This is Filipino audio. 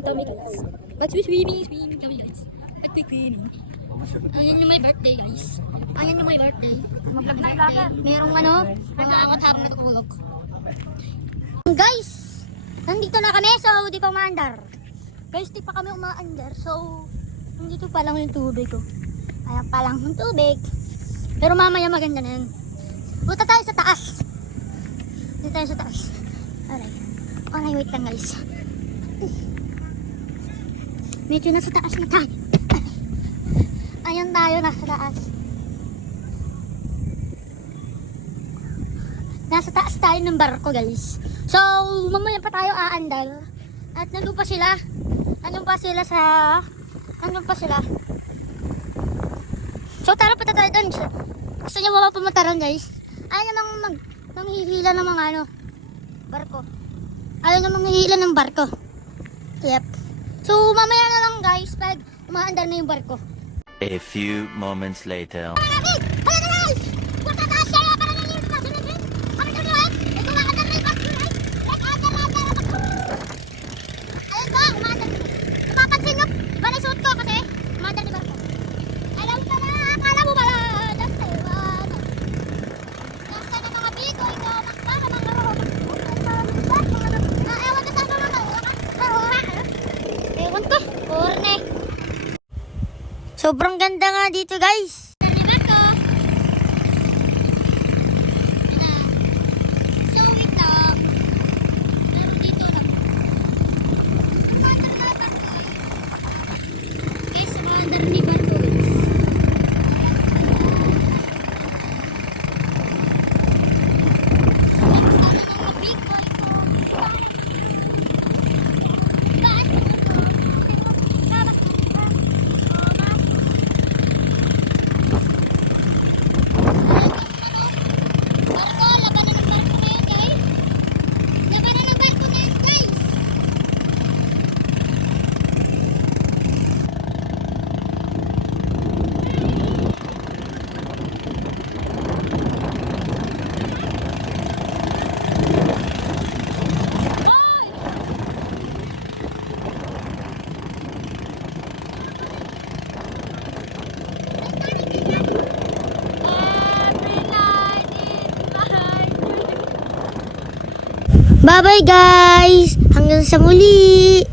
Swimming kami guys. Swimming kami guys. Nagpipino. Ayan yung my birthday guys. Ayan yung my birthday. Mag-vlog na ilaga. Merong ano, mga angat habang natutulog. Guys, nandito na kami so di pa umaandar. Guys, di pa kami umaandar so nandito pa lang yung tubig ko. Ayan pa lang yung tubig. Pero mamaya maganda na yan. Punta tayo sa taas. Punta tayo sa taas. Alright, wait lang guys. Medyo nasa taas na tayo. Ayan tayo, nasa taas. Nasa taas tayo ng barko guys. So, mamaya pa tayo aandar. At nandun pa sila. Nandun pa sila. So, tara punta tayo doon. Gusto nyo ba pumunta ron guys? Ayaw namang manghihila ng mga ano, barko. Ayaw namang manghihila ng barko. Yep. So, mamaya na lang guys pag umaandar na yung barko. A few moments later. Sobrang ganda nga dito guys. Bye-bye guys! Hanggang sa muli!